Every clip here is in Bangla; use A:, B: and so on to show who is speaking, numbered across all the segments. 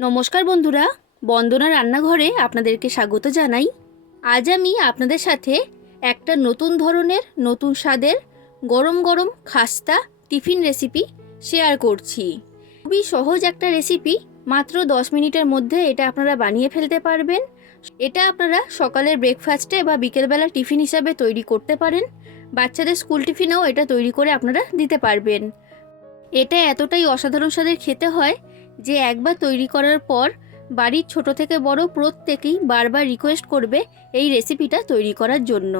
A: নমস্কার বন্ধুরা, বন্দনা রান্নাঘরে আপনাদেরকে স্বাগত জানাই। আজ আমি আপনাদের সাথে একটা নতুন ধরনের, নতুন স্বাদের, গরম গরম খাস্তা টিফিন রেসিপি শেয়ার করছি। খুবই সহজ একটা রেসিপি মাত্র দশ মিনিটের মধ্যে এটা আপনারা বানিয়ে ফেলতে পারবেন। এটা আপনারা সকালের ব্রেকফাস্টে বা বিকেলবেলা টিফিন হিসাবে তৈরি করতে পারেন। বাচ্চাদের স্কুল টিফিনেও এটা তৈরি করে আপনারা দিতে পারবেন। এটা এতটাই অসাধারণ স্বাদের খেতে হয় যে একবার তৈরি করার পর বাড়ির ছোট থেকে বড় প্রত্যেকেই বারবার রিকোয়েস্ট করবে এই রেসিপিটা তৈরি করার জন্য।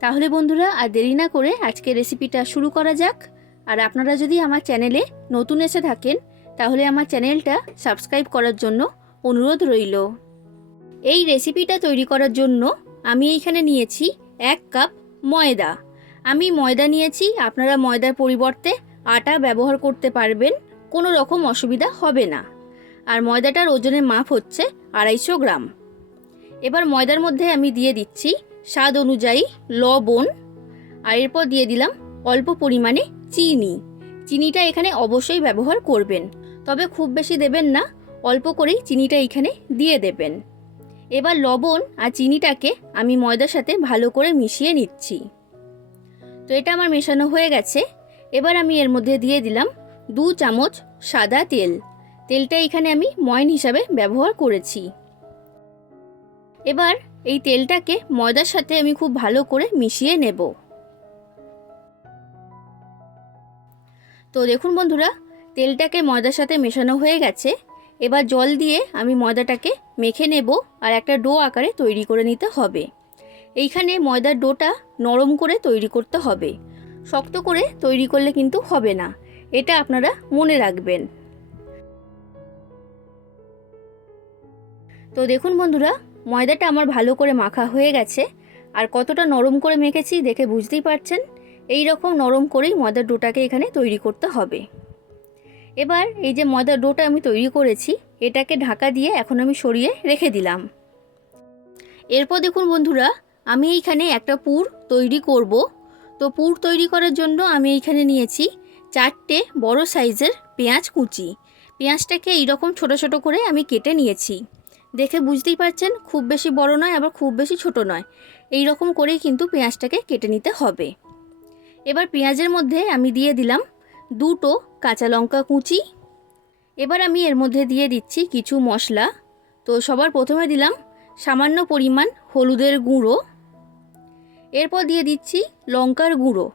A: তাহলে বন্ধুরা, আর দেরি না করে আজকে রেসিপিটা শুরু করা যাক। আর আপনারা যদি আমার চ্যানেলে নতুন এসে থাকেন, তাহলে আমার চ্যানেলটা সাবস্ক্রাইব করার জন্য অনুরোধ রইল। এই রেসিপিটা তৈরি করার জন্য আমি এইখানে নিয়েছি এক কাপ ময়দা। আমি ময়দা নিয়েছি, আপনারা ময়দার পরিবর্তে আটা ব্যবহার করতে পারবেন। কোনো রকম অসুবিধা হবে না। আর ময়দাটার ওজনের মাপ হচ্ছে আড়াইশো গ্রাম। এবার ময়দার মধ্যে আমি দিয়ে দিচ্ছি স্বাদ অনুযায়ী লবণ। আর এরপর দিয়ে দিলাম অল্প পরিমাণে চিনি। চিনিটা এখানে অবশ্যই ব্যবহার করবেন, তবে খুব বেশি দেবেন না, অল্প করেই চিনিটা এখানে দিয়ে দেবেন। এবার লবণ আর চিনিটাকে আমি ময়দার সাথে ভালো করে মিশিয়ে নিচ্ছি। তো এটা আমার মেশানো হয়ে গেছে। এবার আমি এর মধ্যে দিয়ে দিলাম দু চামচ সাদা তেল। তেলটা এখানে আমি ময়ন হিসাবে ব্যবহার করেছি। এবার এই তেলটাকে ময়দার সাথে আমি খুব ভালো করে মিশিয়ে নেব। তো দেখুন বন্ধুরা, তেলটাকে ময়দার সাথে মেশানো হয়ে গেছে। এবার জল দিয়ে আমি ময়দাটাকে মেখে নেব আর একটা ডো আকারে তৈরি করে নিতে হবে। এইখানে ময়দার ডোটা নরম করে তৈরি করতে হবে। শক্ত করে তৈরি করলে কিন্তু হবে না। এটা আপনারা মনে রাখবেন। তো দেখুন বন্ধুরা, ময়দাটা আমার ভালো করে মাখা হয়ে গেছে, আর কতটা নরম করে মেখেছি দেখে বুঝতেই পারছেন, এই রকম নরম করেই ময়দার ডোটাকে এখানে তৈরি করতে হবে। এবার এই যে ময়দার ডোটা আমি তৈরি করেছি, এটাকে ঢাকা দিয়ে এখন আমি সরিয়ে রেখে দিলাম। এরপর দেখুন বন্ধুরা, আমি এইখানে একটা পুর তৈরি করব। তো পুর তৈরি করার জন্য আমি এইখানে নিয়েছি চারটে বড় সাইজের পেঁয়াজ কুচি। পেঁয়াজটাকে এইরকম ছোট ছোট করে আমি কেটে নিয়েছি। দেখে বুঝতেই পারছেন, খুব বেশি বড় নয়, আবার খুব বেশি ছোট নয়। এই রকম করেই কিন্তু পেঁয়াজটাকে কেটে নিতে হবে। এবার পেঁয়াজের মধ্যে আমি দিয়ে দিলাম দুটো কাঁচা লঙ্কা কুচি। এবার আমি এর মধ্যে দিয়ে দিচ্ছি কিছু মশলা। তো সবার প্রথমে দিলাম সামান্য পরিমাণ হলুদের গুঁড়ো। এরপর দিয়ে দিচ্ছি লঙ্কার গুঁড়ো।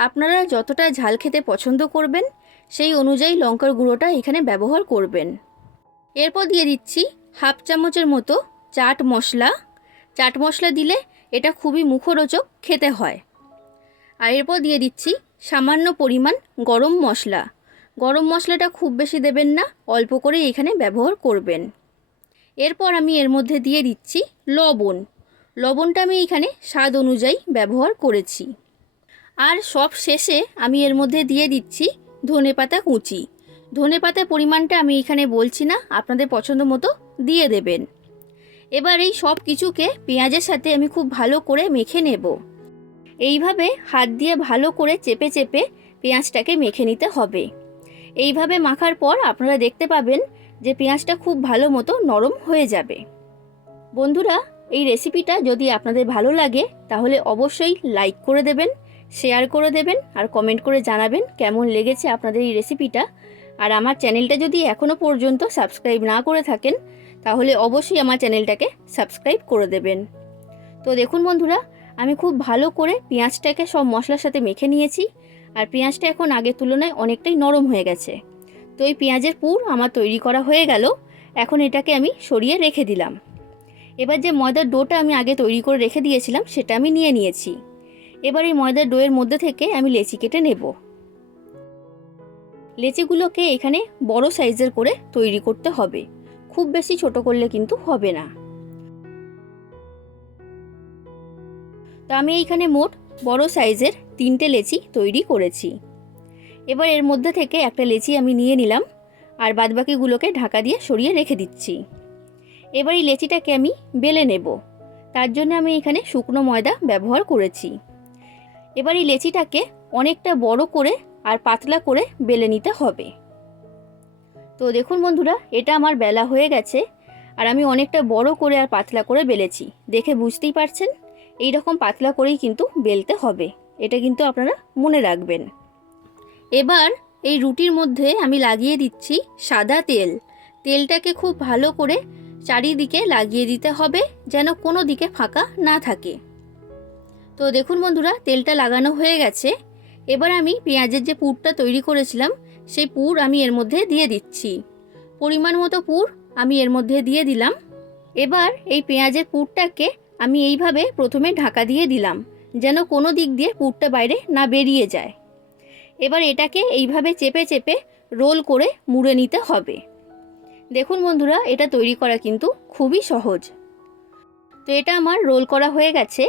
A: আপনারা যতটা ঝাল খেতে পছন্দ করবেন, সেই অনুযায়ী লঙ্কার গুঁড়োটা এখানে ব্যবহার করবেন। এরপর দিয়ে দিচ্ছি হাফ চামচের মতো চাট মশলা। চাট মশলা দিলে এটা খুবই মুখরোচক খেতে হয়। আর এরপর দিয়ে দিচ্ছি সামান্য পরিমাণ গরম মশলা। গরম মশলাটা খুব বেশি দেবেন না, অল্প করে এখানে ব্যবহার করবেন। এরপর আমি এর মধ্যে দিয়ে দিচ্ছি লবণ। লবণটা আমি এখানে স্বাদ অনুযায়ী ব্যবহার করেছি। আর সব শেষে আমি এর মধ্যে দিয়ে দিচ্ছি ধনে পাতা কুচি। ধনে পাতার পরিমাণটা আমি এখানে বলছি না, আপনাদের পছন্দ মতো দিয়ে দেবেন। এবার এই সব কিছুকে পেঁয়াজের সাথে আমি খুব ভালো করে মেখে নেব। এইভাবে হাত দিয়ে ভালো করে চেপে চেপে পেঁয়াজটাকে মেখে নিতে হবে। এইভাবে মাখার পর আপনারা দেখতে পাবেন যে পেঁয়াজটা খুব ভালো মতো নরম হয়ে যাবে। বন্ধুরা, এই রেসিপিটা যদি আপনাদের ভালো লাগে, তাহলে অবশ্যই লাইক করে দেবেন। শেয়ার করে দেবেন আর কমেন্ট করে জানাবেন কেমন লেগেছে আপনাদের এই রেসিপিটা আর আমার চ্যানেলটা যদি এখনও পর্যন্ত সাবস্ক্রাইব না করে থাকেন, তাহলে অবশ্যই আমার চ্যানেলটাকে সাবস্ক্রাইব করে দেবেন। তো দেখুন বন্ধুরা, আমি খুব ভালো করে পেঁয়াজটাকে সব মশলার সাথে মেখে নিয়েছি, আর পেঁয়াজটা এখন আগের তুলনায় অনেকটাই নরম হয়ে গেছে। তো এই পেঁয়াজের পুর আমার তৈরি করা হয়ে গেল, এখন এটাকে আমি সরিয়ে রেখে দিলাম। এবার যে ময়দার ডোটা আমি আগে তৈরি করে রেখে দিয়েছিলাম, সেটা আমি নিয়ে নিয়েছি। এবার এই ময়দার ডোয়ের মধ্যে থেকে আমি লেচি কেটে নেব। লেচিগুলোকে এখানে বড় সাইজের করে তৈরি করতে হবে। খুব বেশি ছোট করলে কিন্তু হবে না। তো আমি এইখানে মোট বড় সাইজের তিনটে লেচি তৈরি করেছি। এবার এর মধ্যে থেকে একটা লেচি আমি নিয়ে নিলাম আর বাদবাকিগুলোকে ঢাকা দিয়ে সরিয়ে রেখে দিচ্ছি। এবার এই লেচিটাকে আমি বেলে নেব। তার জন্য আমি এখানে শুকনো ময়দা ব্যবহার করেছি। এবার এই লেচিটাকে অনেকটা বড় করে আর পাতলা করে বেলে নিতে হবে। তো দেখুন বন্ধুরা, এটা আমার বেলা হয়ে গেছে আর আমি অনেকটা বড় করে আর পাতলা করে বেলেছি। দেখে বুঝতেই পারছেন, এই রকম পাতলা করেই কিন্তু বেলতে হবে। এটা কিন্তু আপনারা মনে রাখবেন। এবার এই রুটির মধ্যে আমি লাগিয়ে দিচ্ছি সাদা তেল। তেলটাকে খুব ভালো করে চারিদিকে লাগিয়ে দিতে হবে যেন কোনো দিকে ফাঁকা না থাকে। তো দেখুন বন্ধুরা, তেলটা লাগানো হয়ে গেছে। এবার আমি পেঁয়াজের যে পুরটা তৈরি করেছিলাম, সেই পুর আমি এর মধ্যে দিয়ে দিচ্ছি। পরিমাণ মতো পুর আমি এর মধ্যে দিয়ে দিলাম। এবার এই পেঁয়াজের পুরটাকে আমি এইভাবে প্রথমে ঢাকা দিয়ে দিলাম, যেন কোনো দিক দিয়ে পুরটা বাইরে না বেরিয়ে যায়। এবার এটাকে এইভাবে চেপে চেপে রোল করে মুড়ে নিতে হবে। দেখুন বন্ধুরা, এটা তৈরি করা কিন্তু খুবই সহজ। তো এটা আমার রোল করা হয়ে গেছে।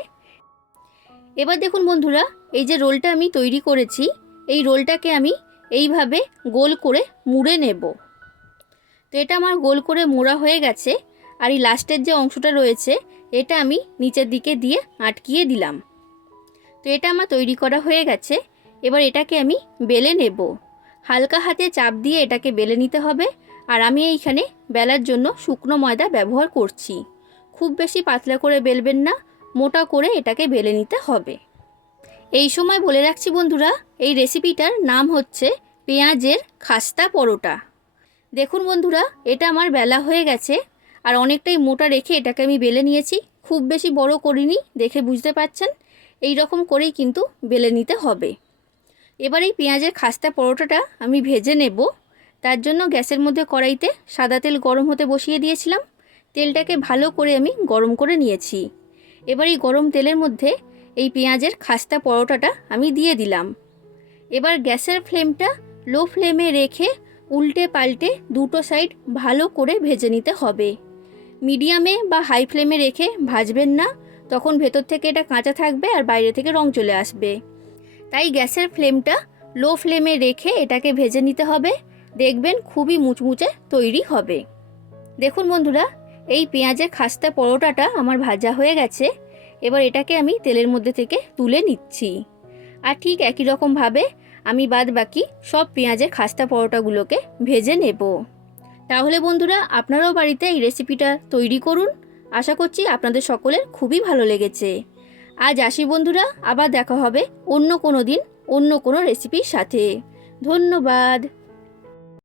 A: এবার দেখুন বন্ধুরা, এই যে রোলটা আমি তৈরি করেছি, এই রোলটাকে আমি এইভাবে গোল করে মুড়ে নেব। তো এটা আমার গোল করে মোড়া হয়ে গেছে, আর এই লাস্টের যে অংশটা রয়েছে, এটা আমি নিচের দিকে দিয়ে আটকিয়ে দিলাম। তো এটা আমার তৈরি করা হয়ে গেছে, এবার এটাকে আমি বেলে নেব। হালকা হাতে চাপ দিয়ে এটাকে বেলে নিতে হবে, আর আমি এইখানে বেলার জন্য শুকনো ময়দা ব্যবহার করছি। খুব বেশি পাতলা করে বেলবেন না মোটা করে এটাকে বেলে নিতে হবে। এই সময় বলে রাখছি বন্ধুরা, এই রেসিপিটার নাম হচ্ছে পেঁয়াজের খাস্তা পরোটা। দেখুন বন্ধুরা, এটা আমার বেলা হয়ে গেছে আর অনেকটাই মোটা রেখে এটাকে আমি বেলে নিয়েছি। খুব বেশি বড় করিনি, দেখে বুঝতে পারছেন? এই রকম করেই কিন্তু বেলে নিতে হবে। এবার এই পেঁয়াজের খাস্তা পরোটাটা আমি ভেজে নেব। তার জন্য গ্যাসের মধ্যে কড়াইতে সাদা তেল গরম হতে বসিয়ে দিয়েছিলাম। তেলটাকে ভালো করে আমি গরম করে নিয়েছি। এবার এই গরম তেলের মধ্যে এই পেঁয়াজের খাস্তা পরোটাটা আমি দিয়ে দিলাম। এবার গ্যাসের ফ্লেমটা লো ফ্লেমে রেখে উল্টে পাল্টে দুটো সাইড ভালো করে ভেজে নিতে হবে। মিডিয়ামে বা হাই ফ্লেমে রেখে ভাজবেন না, তখন ভেতর থেকে এটা কাঁচা থাকবে আর বাইরে থেকে রং চলে আসবে। তাই গ্যাসের ফ্লেমটা লো ফ্লেমে রেখে এটাকে ভেজে নিতে হবে, দেখবেন খুবই মুচমুচে তৈরি হবে। দেখুন বন্ধুরা এই পেঁয়াজের খাস্তা পরোটাটা আমার ভাজা হয়ে গেছে। এবার এটাকে আমি তেলের মধ্যে থেকে তুলে নিচ্ছি। আর ঠিক একই রকমভাবে আমি বাদ বাকি সব পেঁয়াজের খাস্তা পরোটাগুলোকে ভেজে নেব। তাহলে বন্ধুরা, আপনারাও বাড়িতে এই রেসিপিটা তৈরি করুন। আশা করছি আপনাদের সকলের খুবই ভালো লেগেছে। আজ আসি বন্ধুরা, আবার দেখা হবে অন্য কোনো দিন অন্য কোনো রেসিপির সাথে। ধন্যবাদ।